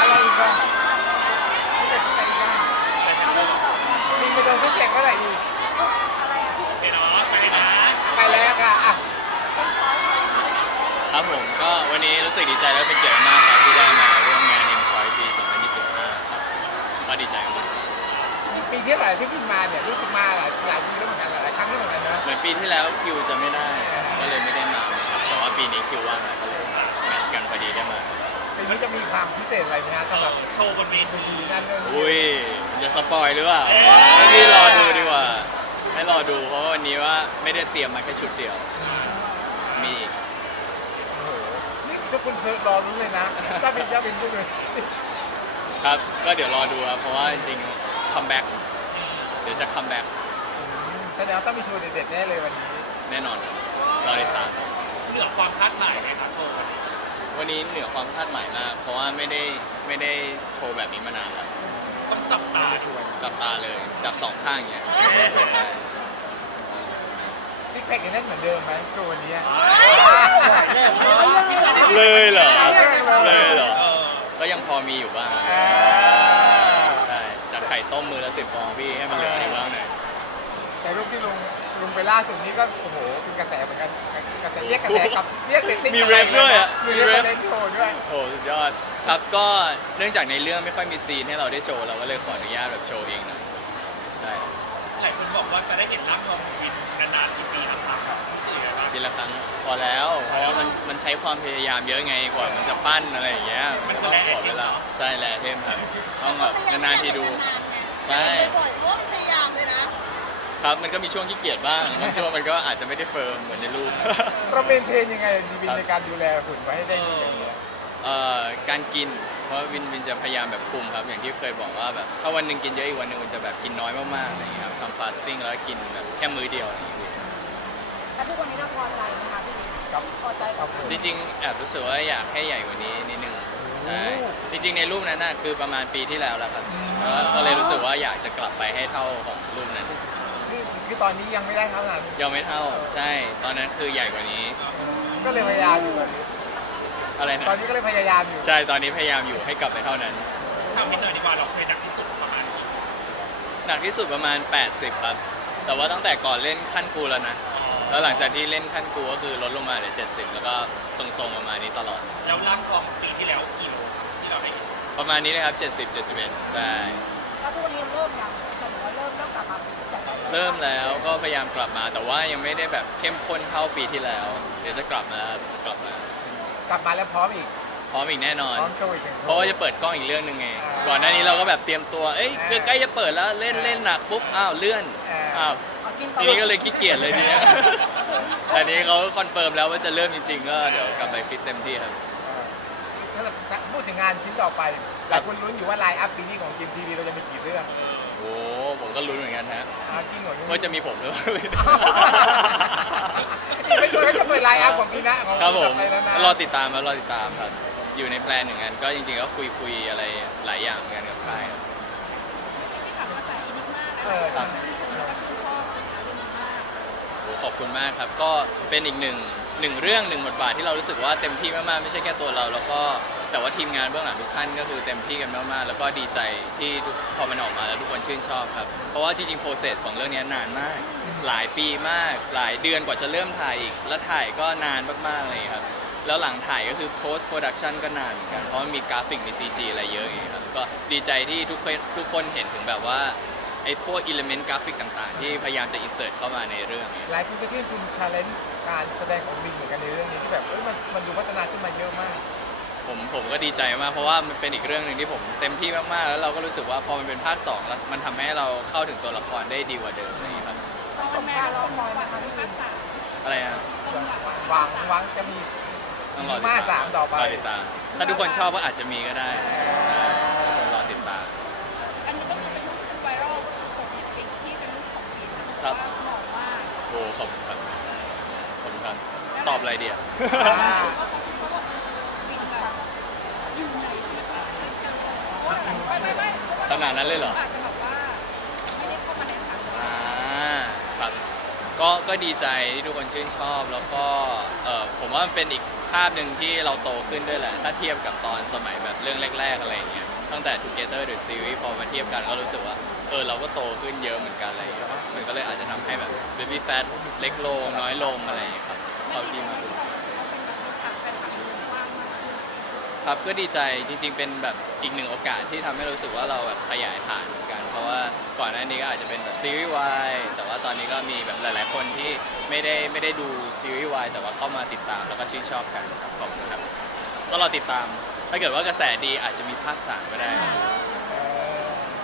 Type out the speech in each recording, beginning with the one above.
อะไรอีกบ้างมีไปโดนทุกแข่งเมื่อไหร่อีกไปเนาะไปนะ ไปแล้วค่ะอะครับผมก็วันนี้รู้สึกดีใจและเป็นเกียรติมากครับที่ได้มาร่วมงาน M Choice ปี 2025 ครับก็ดีใจมาก ปีที่เท่าไหร่ที่บินมาเนี่ยรู้สึกมาหลายหลายปีแล้วเหมือนกันหลายครั้งแล้วเหมือนกันเนอะเหมือนปีที่แล้วคิวจะไม่ได้ก็เลยไม่ได้มาครับแต่ว่าปีนี้คิวว่างแล้วก็เลยแมทช์กันพอดีได้มาปีนี้จะมีความพิเศษอะไรไหมฮะสำหรับโชว์บนเวทีปีนั้นเรื่องนี้อุ้ยจะสปอยหรือเปล่าให้พี่รอดูดีกว่า ให้รอดูเพราะว่าวันนี้ว่าไม่ได้เตรียมมาแค่ชุดเดียว มีอีกโอ้โหนี่ทุกคนเคยรอรุ้นเลยนะถ้าเป็นถ้าเป็นพวกเลย ครับก็เดี๋ยวรอดูครับเพราะว่าจริงๆ คัมแบ็กเดี๋ยวจะคัมแบ็กแสดงว่าต้องมีโชว์เด็ดๆแน่เลยวันนี้ แน่นอนครับรอติดตามครับเหนือความคาดหมายไหมคะโชว์วันนี้เหนือความคาดหมายมาก เพราะว่าไม่ได้ไม่ได้โชว์แบบนี้มานานแล้วต้องจับตาจับตาเลยจับสองข้างอย่างเงี้ยซิกแพคยังแน่นเหมือนเดิมไหมโชว์วันนี้เลยเหรอเลเลยยเหเหรรออก็ยังพอมีอยู่บ้าง อ่าใช่จากไข่ ต้มมือละสิบฟองพี่ให้มันเหลืออยู่บ้างหน่อยแต่รูปที่ลงลงไปล่าสุดนี้ก็โอ้โหเป็นกระแสเหมือนกันกระแสเรียกกระแสกลับเรียกเรตติ้งมีเรฟด้วยอะมีมีเรเรฟฟเล่นโชว์ด้วยโอ้สุดยอดครับก็เนื่องจากในเรื่องไม่ค่อยมีซีนให้เราได้โชว์เราก็เลยขออนุญาตแบบโชว์เองหน่อยใช่หลายคนบอกว่าจะได้เห็นร่างทองของวินนานๆกี่ปีนะครับรู้สึกยังไงบ้างปีละครั้งพอแล้วเพราะว่ามันมันใช้ความพยายามเยอะไงกว่ามันจะปั้นอะไรอย่างเงี้ยมันต้องขอเวลาใช่แหละเทมครับต้องแบบนานๆทีดู ใช่บ่อยๆเพราะว่าพยายามเลยนะครับ มันก็มีช่วงขี้เกียจบ้างบางช่วงมันก็อาจจะไม่ได้เฟิร์มเหมือนในรูป เราเมนเทนยังไงดีวินในการดูแลหุ่นไว้ให้ได้ดีอย่างเงี้ยเอ่อการกิน เพราะวินวินจะพยายามแบบคุมครับ อย่างที่เคยบอกว่าแบบถ้าวันหนึ่งกินเยอะอีกวันหนึ่งวินจะแบบกินน้อยมากๆอะไรอย่างเงี้ยครับทำฟาสติ้งแล้วกินแบบแค่มื้อเดียวอะไรอย่างเงี้ยแล้วทุกวันนี้เราพอใจไหมคะพี่ครับพอใจกับหุ่นจริงๆแอบรู้สึกว่าอยากให้ใหญ่กว่านี้นิดนึง ใช่จริงๆในรูปนั้นน่ะคือประมาณปีที่แล้วแล้วครับแล้วก็เลยรู้สึกว่าอยากจะกลับไปให้เท่าของรูปนั้น คือคือตอนนี้ยังไม่ได้เท่านั้นยังไม่เท่า ใช่ ตอนนั้นคือใหญ่กว่านี้ ก็เลยพยายามอยู่ตอนนี้อะไรนะตอนนี้ก็เลยพยายามอยู่ใช่ตอนนี้พยายามอยู่ให้กลับไปเท่านั้นทำนิดหน่อยดีกว่าเราเคยหนักที่สุดประมาณกี่หนักที่สุดประมาณ 80 ครับ แต่ว่าตั้งแต่ก่อนเล่นขั้นกูแล้วนะแล้วหลังจากที่เล่นขั้นกูก็คือลดลงมาเหลือ70 แล้วก็ทรงๆประมาณนี้ตลอด แล้วร่างทองปีที่แล้วกี่ ประมาณนี้เลยครับ 70 71ใช่แล้วทุกวันนี้เริ่มยังหมายถึงว่าเริ่มเริ่มกลับมาจัดได้เริ่มแล้วก็พยายามกลับมา แต่ว่ายังไม่ได้แบบเข้มข้นเท่าปีที่แล้ว เดี๋ยวจะกลับมากลับมากลับมาแล้วพร้อมอีกพร้อมอีกแน่นอน พร้อมโชว์อีกหนึ่งเพราะว่าจะเปิดกล้องอีกเรื่องหนึ่งไง ก่อนหน้านี้เราก็แบบเตรียมตัว เอ้ยคือใกล้จะเปิดแล้วเล่นเล่นหนักปุ๊บ อ้าวเลื่อน อ้าวเอากินทีนี้ก็เลยขี้เกียจเลยทีเนี้ยแต่นี้เขาคอนเฟิร์มแล้วว่าจะเริ่มจริงๆ ก็เดี๋ยวกลับไปฟิตเต็มที่ครับถ้า ถ้าพูดถึงงานชิ้นต่อไปหลายคนลุ้นอยู่ว่าไลน์อัพปีนี้ของจิมทีวีเราจะมีกี่เรื่องโอ้ผมก็ลุ้นเหมือนกันฮะเอาจริงเหรอว่าจะมีผมหรือเปล่าอีกไม่ตัวก็จะเปิดไลน์อัพของปีหน้าของครับผปีต่มอไปแล้วนะรอติดตามครับรอติดตามครับ อยู่ในแพลนหนึ่างนั้นก็จริงๆก็คุยคุยๆอะไรหลายอย่างเหมือนกันกับค่ายครับเออใช่โอ้ขอบคุณมากครับ ก็เป็นอีกหนึ่งหนึ่งเรื่องหนึ่งบทบาทที่เรารู้สึกว่าเต็มที่มากๆ ไม่ใช่แค่ตัวเรา แล้วก็ แต่ว่าทีมงานเบื้องหลังทุกท่านก็คือเต็มที่กันมากๆ แล้วก็ดีใจที่ทุกพอมันออกมาแล้วทุกคนชื่นชอบครับ เพราะว่าจริงๆโปรเซสของเรื่องนี้นานมาก หลายปีมาก หลายเดือนกว่าจะเริ่มถ่ายอีก แล้วถ่ายก็นานมากๆเลยครับ แล้วหลังถ่ายก็คือ post production ก็นานเหมือนกัน เพราะมันมีกราฟิก มี CG อะไรเยอะอย่างเงี้ยครับ ก็ดีใจที่ทุกคนทุกคนเห็นถึงแบบว่าไอ้พวกอิเลเมนต์กราฟิกต่างๆ ที่พยายามจะ insert เข้ามาในเรื่องนี้หลายคนก็ชื่นชมชาเลนจ์การแสดงของบินเหมือนกันในเรื่องนี้ที่แบบเอ้ยมันมันดูพัฒนาขึ้นมาเยอะมาก ผมผมก็ดีใจมากเพราะว่ามันเป็นอีกเรื่องหนึ่งที่ผมเต็มที่มากๆ แล้วเราก็รู้สึกว่าพอมันเป็นภาค2แล้วมันทำให้เราเข้าถึงตัวละครได้ดีกว่าเดิมอะไรอย่างเงี้ยครับสงกรารรอคอยนะคะพี่วินอะไรนะหวังหวังจะมีต้องรอติดมาตามสามต่อไปรอติดตามถ้าทุกคนชอบก็อาจจะมีก็ได้รอติดตาม อันนี้ก็คือเป็นรูปเป็นไวรัลของเด็กที่เป็นรูปของวินครับหล่อมากโอ้ขอบคุณครับขอบคุณครับตอบอะไรเดียว อ่าก็เขาคิดว่า ขนาดนั้นเลยเหรออาจจะแบบว่าไม่ได้เข้ามาในสามอ่าครับก็ก็ดีใจที่ทุกคนชื่นชอบแล้วก็เออผมว่ามันเป็นอีกภาพหนึ่งที่เราโตขึ้นด้วยแหละ ถ้าเทียบกับตอนสมัยแบบเรื่องแรก ๆ อะไรอย่างเงี้ยตั้งแต่ Together the Series พอมาเทียบกันก็รู้สึกว่าเออเราก็โตขึ้นเยอะเหมือนกันอะไรอย่างเงี้ยครับมันก็เลยอาจจะทำให้แบบ baby fat เล็กลงน้อยลงอะไรอย่างเงี้ยครับเข้าที่มาดู ครับก็ดีใจจริง ๆ เป็นแบบอีกหนึ่งโอกาสที่ทำให้รู้สึกว่าเราแบบขยายฐานเหมือนกัน เพราะว่าก่อนหน้านี้ก็อาจจะเป็นแบบซีรีส์วายแต่ว่าตอนนี้ก็มีแบบหลาย ๆ คนที่ไม่ได้ไม่ได้ดูซีรีส์วายแต่ว่าเข้ามาติดตามแล้วก็ชื่นชอบกันครับขอบคุณครับก็รอติดตามถ้าเกิดว่ากระแสดีอาจจะมีภาคสามก็ได้ครับ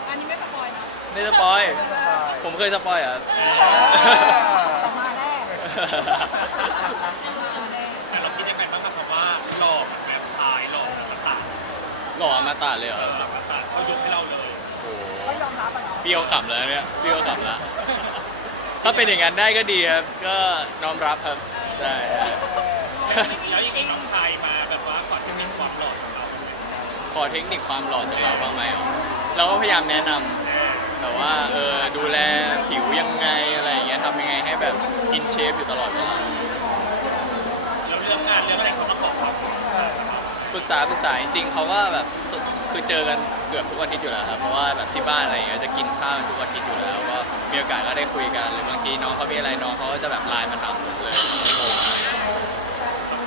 อันนี้ไม่สปอยนะไม่สปอยผมเคยสปอยเหรอะแต่มาแน่แต่เราคิดยังไงบ้างกับคำว่าหลอกแวมไพร์หลอกอมตะ หล่ออมาตาเลยเหรเออออมตะเขายกให้เราเลยโอ้โหก็ยอมรับอะเนาะพี่เขาขำแล้วเนี่ยพี่เขาขำแล้ว ถ้าเป็นอย่างนั้นได้ก็ดีครับ ก็น้อมรับครับ ได้แล้วยังไงน้องชายมาแบบว่าก่อนที่มีความหลอกจากเราเลยขอเทคนิคความหล่อจากเราบ้างไหมอ๋อเราก็พยายามแนะนำแบบว่าเออดูแลผิวยังไงอะไรอย่างเงี้ยทำยังไงให้แบบอินเชฟอยู่ตลอดเวลา แล้วเรื่องงานเรื่องอะไรเขามาขอความรู้จากเราปรึกษาปรึกษาจริงๆเขาก็แบบ คือเจอกันเกือบทุกอาทิตย์อยู่แล้วครับเพราะว่าแบบที่บ้านอะไรอย่างเงี้ยจะกินข้าวกันทุกอาทิตย์อยู่แล้วก็มีโอกาสก็ได้คุยกันหรือบางทีน้องเขามีอะไรน้องเขาก็จะแบบไลน์มาถามผมเลยโทรมา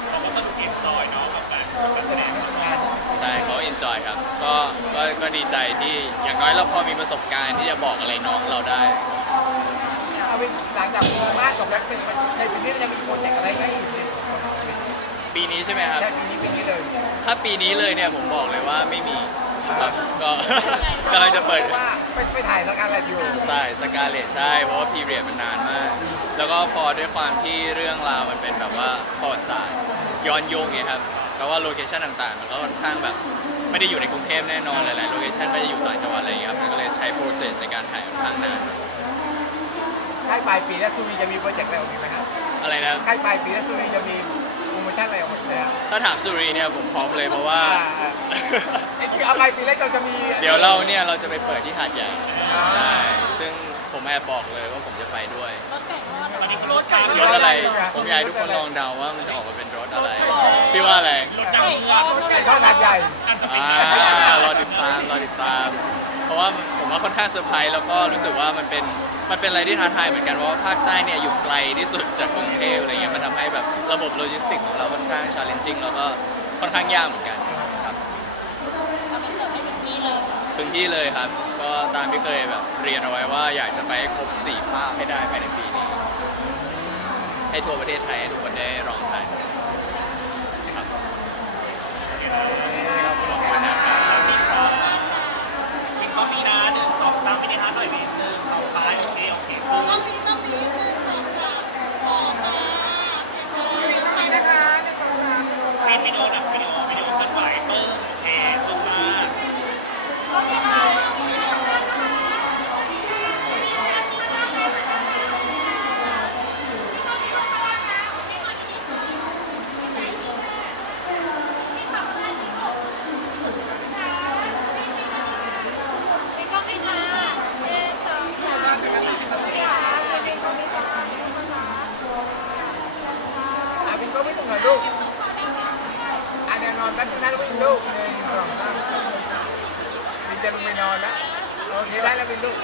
เราก็สนุกเอ็นจอยเนาะกับการการแสดงงานใช่เขาเอนจอยครับก็ก็ก็ดีใจที่อย่างน้อยเราพอมีประสบการณ์ที่จะบอกอะไรน้องเราได้เอาเป็นหลังจากโคม่าจบแล้วเป็นในปีนี้เราจะมีโปรเจกต์อะไรก็อีกเนี่ย ปีนี้ใช่ไหมครับใช่ปีนี้ปีนี้เลยถ้าปีนี้เลยเนี่ยผมบอกเลยว่าไม่มีครับก็ กำลังจะเปิดว่าไปไปถ่ายรายการอะไรอยู่ใช่สกาเลตใช่ เพราะว่าพีเรียดมันนานมาก แล้วก็พอด้วยความที่เรื่องราวมันเป็นแบบว่าประวัติศาสตร์ย้อนยุคไงครับแปลว่าโลเคชันต่างๆ มันก็ค่อนข้างแบบ ไม่ได้อยู่ในกรุงเทพแน่นอนหลายๆโลเคชันไม่ได้อยู่ต่างจังหวัดอะไรอย่างเงี้ยครับมันก็เลยใช้โปรเซสในการถ่ายค่อนข้างนานใกล้ปลายปีแล้วซูรีจะมีโปรเจกต์อะไรออกอีกไหมครับอะไรนะใกล้ปลายปีแล้วซูรีจะมีโปรโม ถ้าถามสุรีเนี่ยผมพร้อมเลยเพราะว่าอ่าไอ้ที่เอาปลายปีแล้วเราจะมีเดี๋ยวเราเนี่ยเราจะไปเปิดที่หาดใหญ่อ่าใช่ซึ่งผมแอบบอกเลยว่าผมจะไปด้วยตอนนี้คือรถกลางรถอะไร ผมอยากให้ทุกคนลองเดาว่ามันจะออกมาเป็นรถอะไร พี่ว่าอะไรรถดังเมืองไก่ทอดหาดใหญ่อันจะเป็นอ่ารอติดตามรอติดตามเพ ราะว่าผมว่าค่อนข้างเซอร์ไพรส์แล้วก็รู้สึกว่ามันเป็นมันเป็นอะไรที่ท้าทายเหมือนกันเพราะว่าภาคใต้เนี่ยอยู่ไกลที่สุดจากกรุงเทพอะไรเงี้ยมันทำให้แบบระบบโลจิสติกของเราค่อนข้างชาเลนจิ่งแล้วก็ค่อนข้างยากเหมือนกันครับถึงที่เลยครับ ก็ตามที่เคยแบบเรียนเอาไว้ว่าอยากจะไปให้ครบสี่ภาคให้ได้ภายในปีนี้ให้ทั่วประเทศไทยให้ทุกคนได้ลองทานกันครับขอบคุณนะครับ คิดว่ามีนะหนึ่งสองสามมินิฮาร์ดหน่อยนิดนึงเอาท้ายโอเคโอเคจูต้องมีต้องมีหนึ่งสองสามออกมาวิดีโอนะวิดีโอวิดีโอเคลื่อนไหวเปิ้ลโอเคจูมา เป็นกล้องให้ค่ะเอ๊ะสองสาม อะเป็นก็ไม่ถูกหน่อยลูกอะเดี๋ยวนอนแป๊บนึงนะ ลูกหนึ่งสองสามบินจะลงไปนอนแล้วโอเคได้แล้วเป็นลูก